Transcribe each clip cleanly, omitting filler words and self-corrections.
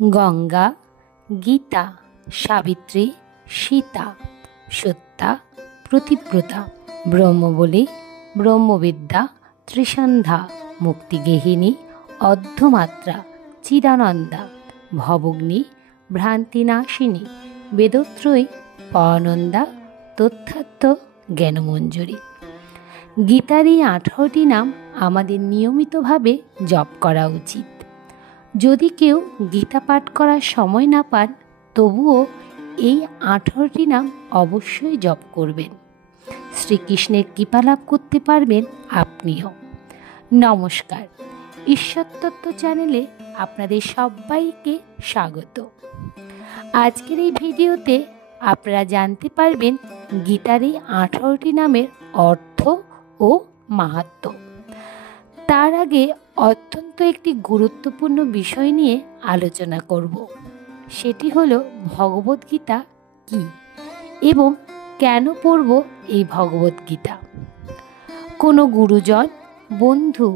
গঙ্গা, গীতা, সাবিত্রী, সীতা, সত্যা, প্রতিব্রতা, ব্রহ্মবলী, ব্রহ্মবিদ্যা, ত্রিসন্ধ্যা, মুক্তিগেহিনী, অর্ধমাত্রা, চিদানন্দা, ভবগ্নি, ভ্রান্তিনাশিনী, বেদত্রয়ী, পরানন্দা, তথ্যাত্ম, জ্ঞানমঞ্জুরি। গীতার এই 18টি নাম আমাদের নিয়মিতভাবে জপ করা উচিত। যদি কেউ গীতা পাঠ করার সময় না পান, তবুও এই 18টি নাম অবশ্যই জপ করবেন। শ্রীকৃষ্ণের কৃপা লাভ করতে পারবেন আপনিও। নমস্কার, ঈশ্বরতত্ত্ব চ্যানেলে আপনাদের সবাইকে স্বাগত। আজকের এই ভিডিওতে আপনারা জানতে পারবেন গীতার এই 18টি নামের অর্থ ও মাহাত্ম্য। তার আগে অত্যন্ত একটি গুরুত্বপূর্ণ বিষয় নিয়ে আলোচনা করব। সেটি হলো ভগবদ্গীতা কী এবং কেন পড়ব এই ভগবদ্গীতা। কোনো গুরুজন, বন্ধু,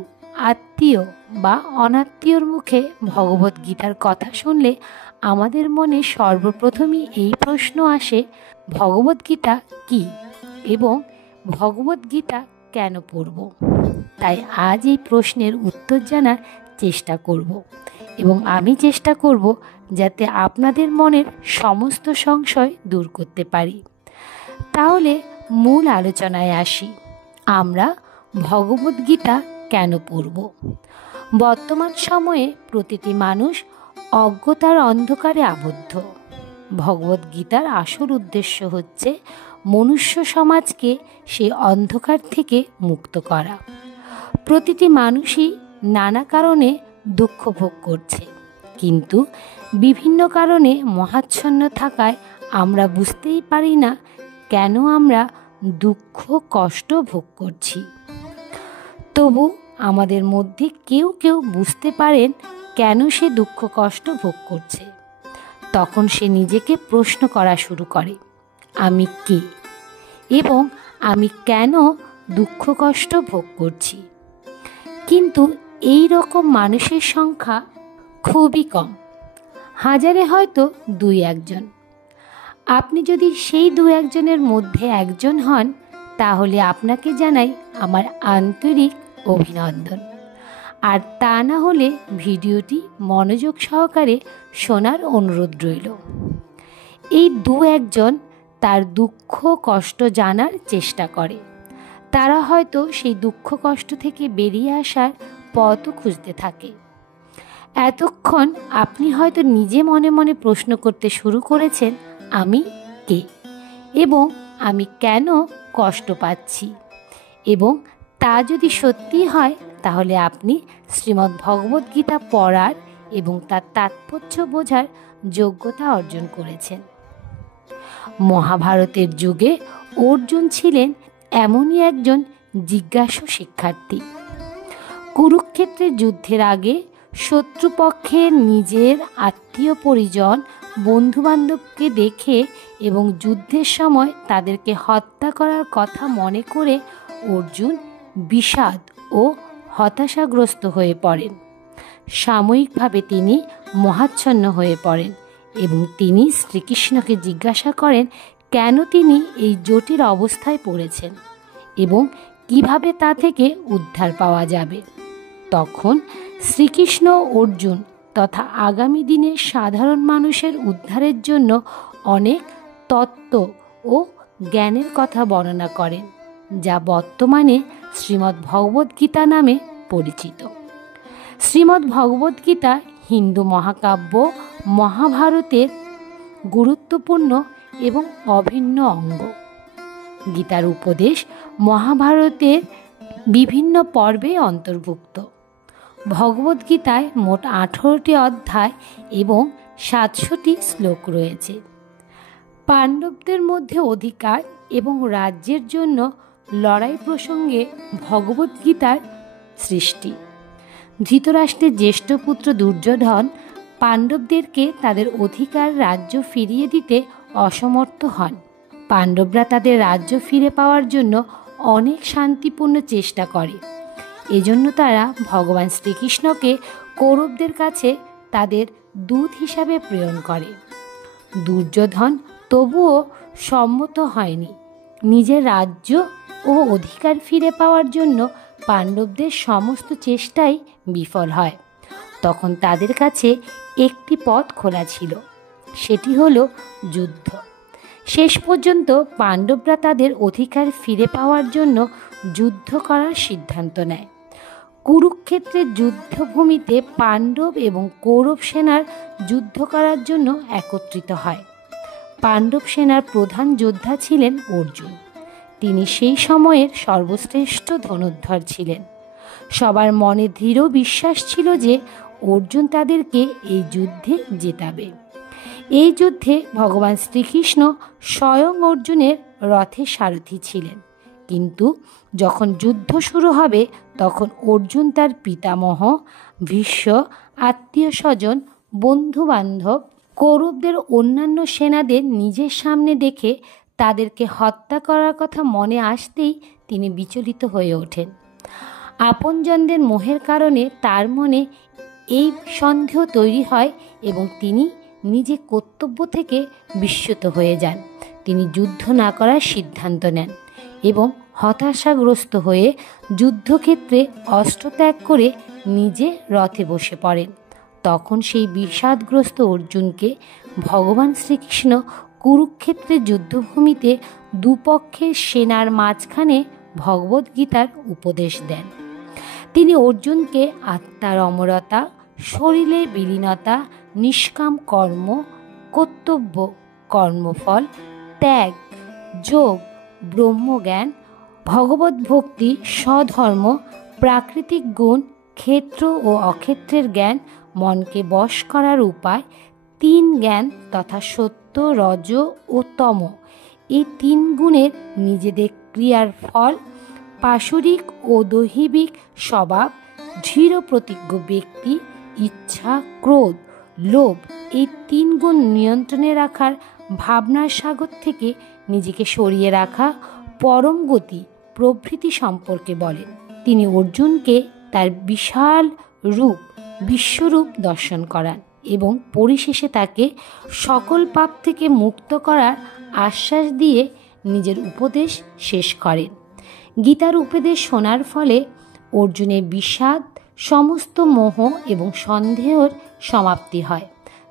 আত্মীয় বা অনাত্মীয়র মুখে ভগবদ্গীতার কথা শুনলে আমাদের মনে সর্বপ্রথমই এই প্রশ্ন আসে, ভগবদ্গীতা কী এবং ভগবদ্গীতা কেন পড়ব। তাই আজ এই প্রশ্নের উত্তর জানার চেষ্টা করব এবং আমি চেষ্টা করব যাতে আপনাদের মনের সমস্ত সংশয় দূর করতে পারি। তাহলে মূল আলোচনায় আসি। আমরা ভগবদ্গীতা কেন পড়ব? বর্তমান সময়ে প্রতিটি মানুষ অজ্ঞতার অন্ধকারে আবদ্ধ। ভগবদ্গীতার আসল উদ্দেশ্য হচ্ছে মনুষ্য সমাজকে সেই অন্ধকার থেকে মুক্ত করা। প্রতিটি মানুষই নানা কারণে দুঃখ ভোগ করছে, কিন্তু বিভিন্ন কারণে মহাচ্ছন্ন থাকায় আমরা বুঝতেই পারি না কেন আমরা দুঃখ কষ্ট ভোগ করছি। তবু আমাদের মধ্যে কেউ কেউ বুঝতে পারেন কেন সে দুঃখ কষ্ট ভোগ করছে। তখন সে নিজেকে প্রশ্ন করা শুরু করে, আমি কে এবং আমি কেন দুঃখ কষ্ট ভোগ করছি। কিন্তু এই রকম মানুষের সংখ্যা খুবই কম, হাজারে হয়তো 2-1 আপনি যদি সেই 2-1জনের মধ্যে একজন হন, তাহলে আপনাকে জানাই আমার আন্তরিক অভিনন্দন। আর তা না হলে ভিডিওটি মনোযোগ সহকারে শোনার অনুরোধ রইল। এই 2-1জন তার দুঃখ কষ্ট জানার চেষ্টা করে। তারা হয়তো সেই দুঃখ কষ্ট থেকে বেরিয়ে আসার পথও খুঁজতে থাকে। এতক্ষণ আপনি হয়তো নিজে মনে মনে প্রশ্ন করতে শুরু করেছেন, আমি কে এবং আমি কেন কষ্ট পাচ্ছি। এবং তা যদি সত্যি হয়, তাহলে আপনি শ্রীমদ্ ভগবদ্গীতা পড়ার এবং তার তাৎপর্য বোঝার যোগ্যতা অর্জন করেছেন। মহাভারতের যুগে অর্জুন ছিলেন এমনই একজন জিজ্ঞাসু শিক্ষার্থী। কুরুক্ষেত্রের যুদ্ধের আগে শত্রুপক্ষের নিজের আত্মীয় পরিজন, বন্ধুবান্ধবকে দেখে এবং যুদ্ধের সময় তাদেরকে হত্যা করার কথা মনে করে অর্জুন বিষাদ ও হতাশাগ্রস্ত হয়ে পড়েন। সাময়িকভাবে তিনি মোহাচ্ছন্ন হয়ে পড়েন এবং তিনি শ্রীকৃষ্ণকে জিজ্ঞাসা করেন কেন তিনি এই জটিল অবস্থায় পড়েছেন এবং কিভাবে তা থেকে উদ্ধার পাওয়া যাবে। তখন শ্রীকৃষ্ণ অর্জুন তথা আগামী দিনের সাধারণ মানুষের উদ্ধারের জন্য অনেক তত্ত্ব ও জ্ঞানের কথা বর্ণনা করেন, যা বর্তমানে শ্রীমদ্ ভগবদ্গীতা নামে পরিচিত। শ্রীমদ্ ভগবদ্গীতা হিন্দু মহাকাব্য মহাভারতের গুরুত্বপূর্ণ এবং অভিন্ন অঙ্গ। গীতার উপদেশ মহাভারতের বিভিন্ন পর্বে অন্তর্ভুক্ত। ভগবদ্গীতায় মোট 18টি অধ্যায় এবং 700টি শ্লোক রয়েছে। পাণ্ডবদের মধ্যে অধিকার এবং রাজ্যের জন্য লড়াই প্রসঙ্গে ভগবদ্গীতার সৃষ্টি। ধৃতরাষ্ট্রের জ্যেষ্ঠ পুত্র দুর্যোধন পাণ্ডবদেরকে তাদের অধিকার রাজ্য ফিরিয়ে দিতে অসমর্থ হন। পাণ্ডবরা তাদের রাজ্য ফিরে পাওয়ার জন্য অনেক শান্তিপূর্ণ চেষ্টা করে। এজন্য তারা ভগবান শ্রীকৃষ্ণকে কৌরবদের কাছে তাদের দূত হিসাবে প্রেরণ করে। দুর্যোধন তবুও সম্মত হয়নি। নিজের রাজ্য ও অধিকার ফিরে পাওয়ার জন্য পাণ্ডবদের সমস্ত চেষ্টাই বিফল হয়। তখন তাদের কাছে একটি পথ খোলা ছিল, সেটি হলো যুদ্ধ। শেষ পর্যন্ত পাণ্ডবরা তাদের অধিকার ফিরে পাওয়ার জন্য যুদ্ধ করার সিদ্ধান্ত নেয়। কুরুক্ষেত্রের যুদ্ধভূমিতে পাণ্ডব এবং কৌরব সেনার যুদ্ধ করার জন্য একত্রিত হয়। পাণ্ডব সেনার প্রধান যোদ্ধা ছিলেন অর্জুন। তিনি সেই সময়ের সর্বশ্রেষ্ঠ ধনুর্ধর ছিলেন। সবার মনে দৃঢ় বিশ্বাস ছিল যে অর্জুন তাদেরকে এই যুদ্ধে জেতাবে। এই যুদ্ধে ভগবান শ্রীকৃষ্ণ স্বয়ং অর্জুনের রথের সারথি ছিলেন। কিন্তু যখন যুদ্ধ শুরু হবে তখন অর্জুন তার পিতামহ, ভীষ্ম, আত্মীয় স্বজন, বন্ধু বান্ধব, কৌরবদের অন্যান্য সেনাদের নিজের সামনে দেখে তাদেরকে হত্যা করার কথা মনে আসতেই তিনি বিচলিত হয়ে ওঠেন। আপনজনদের মোহের কারণে তার মনে এই সন্দেহ তৈরি হয় এবং তিনি নিজে কর্তব্য থেকে বিস্মিত হয়ে যান। তিনি যুদ্ধ না করার সিদ্ধান্ত নেন এবং হতাশাগ্রস্ত হয়ে যুদ্ধক্ষেত্রে অস্ত্র ত্যাগ করে নিজে রথে বসে পড়েন। তখন সেই বিষাদগ্রস্ত অর্জুনকে ভগবান শ্রীকৃষ্ণ কুরুক্ষেত্রের যুদ্ধভূমিতে দুপক্ষের সেনার মাঝখানে ভগবদ্গীতার উপদেশ দেন। তিনি অর্জুনকে আত্মার অমরতা, শরীরের বিলীনতা, নিষ্কাম কর্ম, কর্তব্য, কর্মফল, ত্যাগ, যোগ, ব্রহ্মজ্ঞান, ভগবত ভক্তি, স্বধর্ম, প্রাকৃতিক গুণ, ক্ষেত্র ও অক্ষেত্রের জ্ঞান, মনকে বশ করার উপায়, 3 জ্ঞান তথা সত্য, রজ ও তম, এই 3 গুণের নিজেদের ক্রিয়ার ফল, পাশবিক ও দৈহিক স্বভাব, দৃঢ় প্রতিজ্ঞ ব্যক্তি, ইচ্ছা, ক্রোধ, লোভ, এই 3 গুণ নিয়ন্ত্রণে রাখার ভাবনার সাগর থেকে নিজেকে সরিয়ে রাখা, পরম গতি প্রভৃতি সম্পর্কে বলেন। তিনি অর্জুনকে তার বিশাল রূপ, বিশ্বরূপ দর্শন করান এবং পরিশেষে তাকে সকল পাপ থেকে মুক্ত করার আশ্বাস দিয়ে নিজের উপদেশ শেষ করেন। গীতার উপদেশ শোনার ফলে অর্জুনের বিষাদ, সমস্ত মোহ এবং সন্দেহের সমাপ্তি হয়।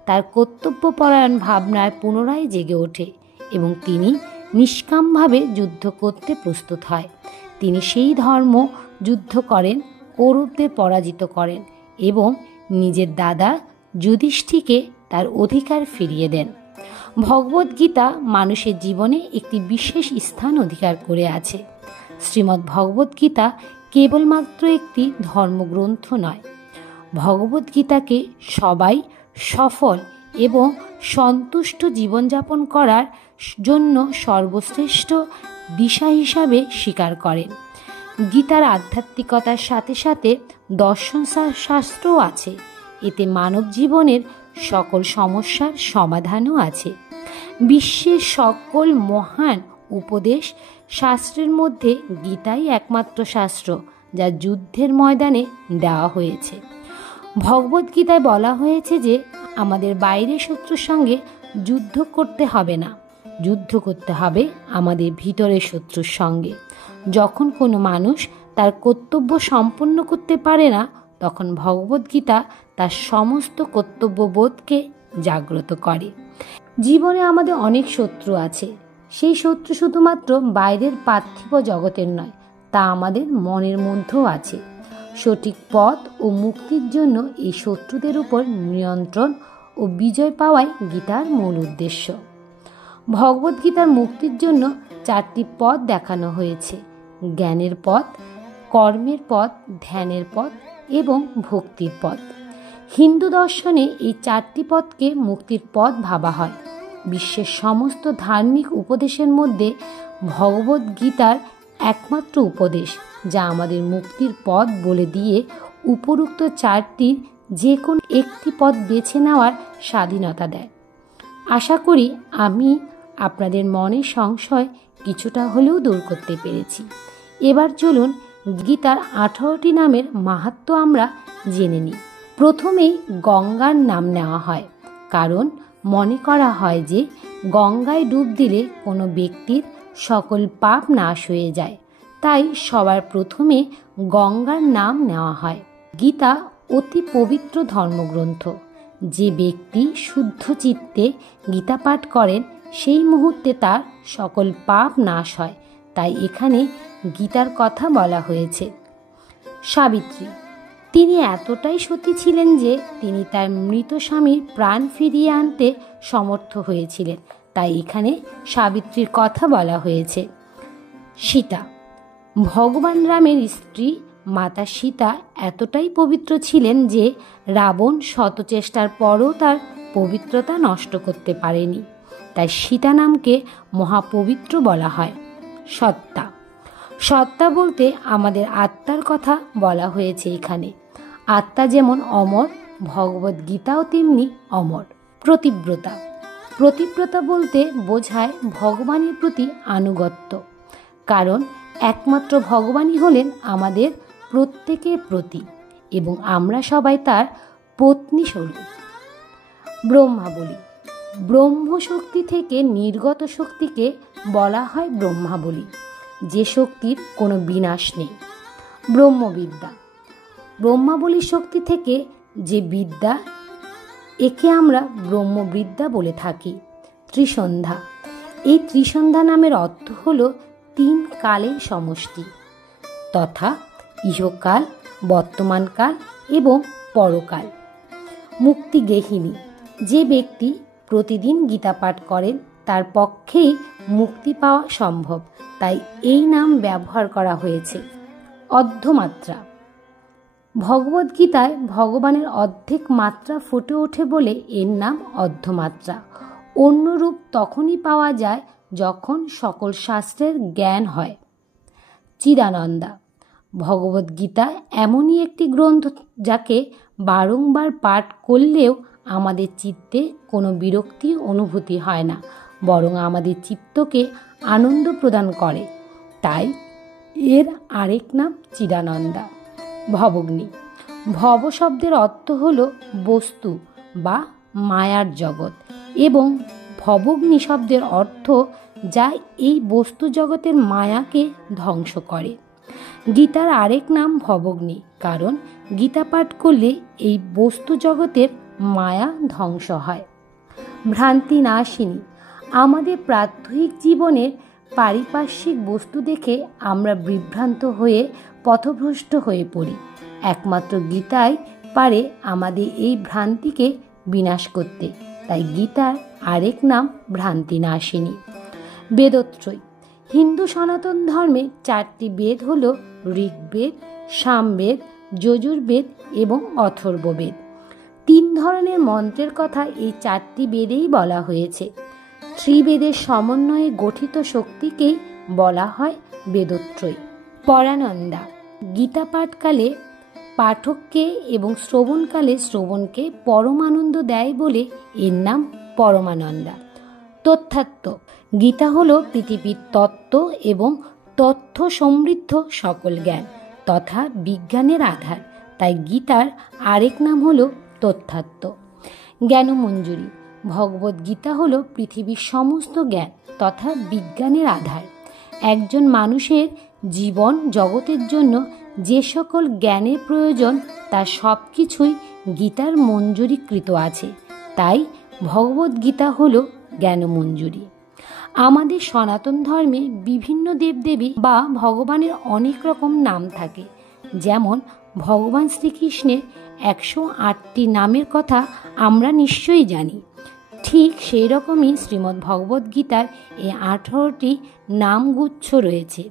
তার কর্তব্যপরায়ণ ভাবনায় পুনরায় জেগে ওঠে এবং তিনি নিষ্কামভাবে যুদ্ধ করতে প্রস্তুত হয়। তিনি সেই ধর্ম যুদ্ধ করেন, কৌরবদের পরাজিত করেন এবং নিজের দাদা যুধিষ্ঠিরকে তার অধিকার ফিরিয়ে দেন। ভগবদ্গীতা মানুষের জীবনে একটি বিশেষ স্থান অধিকার করে আছে। শ্রীমদ্ ভগবদ্গীতা কেবলমাত্র একটি ধর্মগ্রন্থ নয়, ভগবদ্গীতাকে সবাই সফল এবং সন্তুষ্ট জীবনযাপন করার জন্য সর্বশ্রেষ্ঠ দিশা হিসাবে স্বীকার করেন। গীতার আধ্যাত্মিকতার সাথে সাথে দর্শন শাস্ত্রও আছে। এতে মানব জীবনের সকল সমস্যার সমাধানও আছে। বিশ্বের সকল মহান উপদেশ শাস্ত্রের মধ্যে গীতাই একমাত্র শাস্ত্র যা যুদ্ধের ময়দানে দেওয়া হয়েছে। ভগবদ্গীতায় বলা হয়েছে যে আমাদের বাইরের শত্রুর সঙ্গে যুদ্ধ করতে হবে না, যুদ্ধ করতে হবে আমাদের ভিতরের শত্রুর সঙ্গে। যখন কোনো মানুষ তার কর্তব্য সম্পন্ন করতে পারে না, তখন ভগবদ্গীতা তার সমস্ত কর্তব্যবোধকে জাগ্রত করে। জীবনে আমাদের অনেক শত্রু আছে। সেই শত্রু শুধুমাত্র বাইরের পার্থিব জগতের নয়, তা আমাদের মনের মধ্যেও আছে। সঠিক পথ ও মুক্তির জন্য এই শত্রুদের উপর নিয়ন্ত্রণ ও বিজয় পাওয়াই গীতার মূল উদ্দেশ্য। ভগবদ্গীতার মুক্তির জন্য 4টি পথ দেখানো হয়েছে: জ্ঞানের পথ, কর্মের পথ, ধ্যানের পথ এবং ভক্তির পথ। হিন্দু দর্শনে এই 4টি পথকে মুক্তির পথ ভাবা হয়। বিশ্বের সমস্ত ধার্মিক উপদেশের মধ্যে ভগবদ্গীতার একমাত্র উপদেশ যা আমাদের মুক্তির পথ বলে দিয়ে উপরোক্ত 4টির যে কোনো একটি পথ বেছে নেওয়ার স্বাধীনতা দেয়। আশা করি আমি আপনাদের মনের সংশয় কিছুটা হলেও দূর করতে পেরেছি। এবার চলুন গীতার 18টি নামের মাহাত্ম্য আমরা জেনে নিই। প্রথমেই গঙ্গার নাম নেওয়া হয়, কারণ মনে করা হয় যে গঙ্গায় ডুব দিলে কোনো ব্যক্তির সকল পাপ নাশ হয়ে যায়, তাই সবার প্রথমে গঙ্গার নাম নেওয়া হয়। গীতা অতি পবিত্র ধর্মগ্রন্থ। যে ব্যক্তি শুদ্ধ চিত্তে গীতা পাঠ করেন সেই মুহূর্তে তার সকল পাপ নাশ হয়, তাই এখানে গীতার কথা বলা হয়েছে। সাবিত্রী, তিনি এতটাই সতী ছিলেন যে তিনি তার মৃত স্বামীর প্রাণ ফিরিয়ে আনতে সমর্থ হয়েছিলেন, তাই এখানে সাবিত্রীর কথা বলা হয়েছে। সীতা, ভগবান রামের স্ত্রী মাতা সীতা এতটাই পবিত্র ছিলেন যে রাবণ শত চেষ্টার পরও তার পবিত্রতা নষ্ট করতে পারেনি, তাই সীতা নামকে মহাপবিত্র বলা হয়। সত্তা, সত্তা বলতে আমাদের আত্মার কথা বলা হয়েছে এখানে। আত্মা যেমন অমর, ভগবদ গীতাও তেমনি অমর। প্রতিব্রতা, প্রতিব্রতা বলতে বোঝায় ভগবানের প্রতি আনুগত্য, কারণ একমাত্র ভগবানই হলেন আমাদের প্রত্যেকের প্রতি এবং আমরা সবাই তার পত্নী স্বরূপ। ব্রহ্মাবলী, ব্রহ্মশক্তি থেকে নির্গত শক্তিকে বলা হয় ব্রহ্মাবলী, যে শক্তির কোনো বিনাশ নেই। ব্রহ্মবিদ্যা, ব্রহ্মাবলী শক্তি থেকে যে বিদ্যা, একে আমরা ব্রহ্মবিদ্যা বলে থাকি। ত্রিসন্ধ্যা, এই ত্রিসন্ধ্যা নামের অর্থ হল 3 কালের সমষ্টি, তথা ইহকাল, বর্তমানকাল এবং পরকাল। মুক্তিগেহিনী, যে ব্যক্তি প্রতিদিন গীতা পাঠ করেন তার পক্ষেই মুক্তি পাওয়া সম্ভব, তাই এই নাম ব্যবহার করা হয়েছে। অর্ধমাত্রা, ভগবদ্গীতায় ভগবানের অর্ধেক মাত্রা ফুটে ওঠে বলে এর নাম অর্ধমাত্রা। অন্য রূপ তখনই পাওয়া যায় যখন সকল শাস্ত্রের জ্ঞান হয়। চিদানন্দা, ভগবদ্গীতা এমনই একটি গ্রন্থ যাকে বারংবার পাঠ করলেও আমাদের চিত্তে কোনো বিরক্তি অনুভূতি হয় না, বরং আমাদের চিত্তকে আনন্দ প্রদান করে, তাই এর আরেক নাম চিদানন্দা। ভবগ্নি, ভব শব্দের অর্থ হল বস্তু বা মায়ার জগৎ এবং ভবগ্নি শব্দের অর্থ যা এই বস্তু জগতের মায়াকে ধ্বংস করে। গীতার আরেক নাম ভবগ্নি, কারণ গীতা পাঠ করলে এই বস্তু জগতের মায়া ধ্বংস হয়। ভ্রান্তি নাশিনী, আমাদের প্রাত্যহিক জীবনের পারিপার্শ্বিক বস্তু দেখে আমরা বিভ্রান্ত হয়ে পথভ্রষ্ট হয়ে পড়ি। একমাত্র গীতাই পারে আমাদের এই ভ্রান্তিকে বিনাশ করতে, তাই গীতার আরেক নাম ভ্রান্তি নাশিনী। বেদত্রয়, হিন্দু সনাতন ধর্মে 4টি বেদ হল ঋগ্বেদ, সামবেদ, যজুর্বেদ এবং অথর্ববেদ। 3 ধরনের মন্ত্রের কথা এই 4টি বেদেই বলা হয়েছে। ত্রিবেদের সমন্বয়ে গঠিত শক্তিকেই বলা হয় বেদত্রয়। পরানন্দা, গীতা পাঠকালে পাঠককে এবং শ্রবণকালে শ্রবণকে পরমানন্দ দেয় বলে এর নাম পরমানন্দা। তথ্যাত্ম, গীতা হলো পৃথিবীর তত্ত্ব এবং তথ্য সমৃদ্ধ সকল জ্ঞান তথা বিজ্ঞানের আধার, তাই গীতার আরেক নাম হলো তথ্যাত্ম। জ্ঞানমঞ্জুরি, ভগবদ্গীতা হলো পৃথিবীর সমস্ত জ্ঞান তথা বিজ্ঞানের আধার। একজন মানুষের জীবন জগতের জন্য যে সকল জ্ঞানের প্রয়োজন তার সব কিছুই গীতার মঞ্জুরিকৃত আছে, তাই ভগবদ্গীতা হল জ্ঞানমঞ্জুরি। আমাদের সনাতন ধর্মে বিভিন্ন দেবদেবী বা ভগবানের অনেক রকম নাম থাকে, যেমন ভগবান শ্রীকৃষ্ণের 108টি নামের কথা আমরা নিশ্চয়ই জানি। ঠিক সেই রকমই শ্রীমদ্ ভগবদ্গীতার এই 18টি নামগুচ্ছ রয়েছে।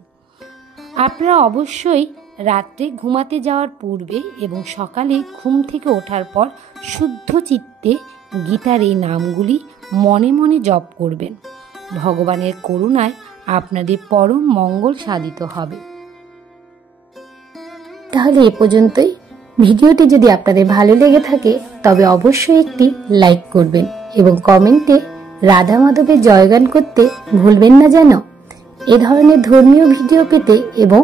আপনারা অবশ্যই রাত্রে ঘুমাতে যাওয়ার পূর্বে এবং সকালে ঘুম থেকে ওঠার পর শুদ্ধ চিত্তে গীতার এই নামগুলি মনে মনে জপ করবেন। ভগবানের করুণায় আপনাদের পরম মঙ্গল সাধিত হবে। তাহলে এ পর্যন্তই। ভিডিওটি যদি আপনাদের ভালো লেগে থাকে তবে অবশ্যই একটি লাইক করবেন এবং কমেন্টে রাধা মাধবের জয়গান করতে ভুলবেন না যেন। এ ধরনের ধর্মীয় ভিডিও পেতে এবং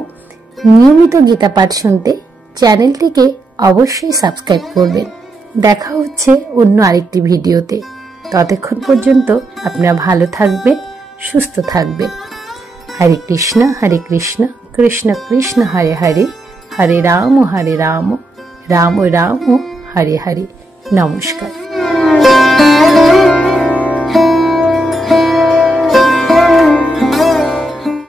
নিয়মিত গীতা পাঠ শুনতে চ্যানেলটিকে অবশ্যই সাবস্ক্রাইব করবেন। দেখা হচ্ছে অন্য আরেকটি ভিডিওতে। ততক্ষণ পর্যন্ত আপনারা ভালো থাকবেন, সুস্থ থাকবেন। হরে কৃষ্ণ কৃষ্ণ কৃষ্ণ হরে হরে, হরে রাম রাম রাম হরে হরে। নমস্কার।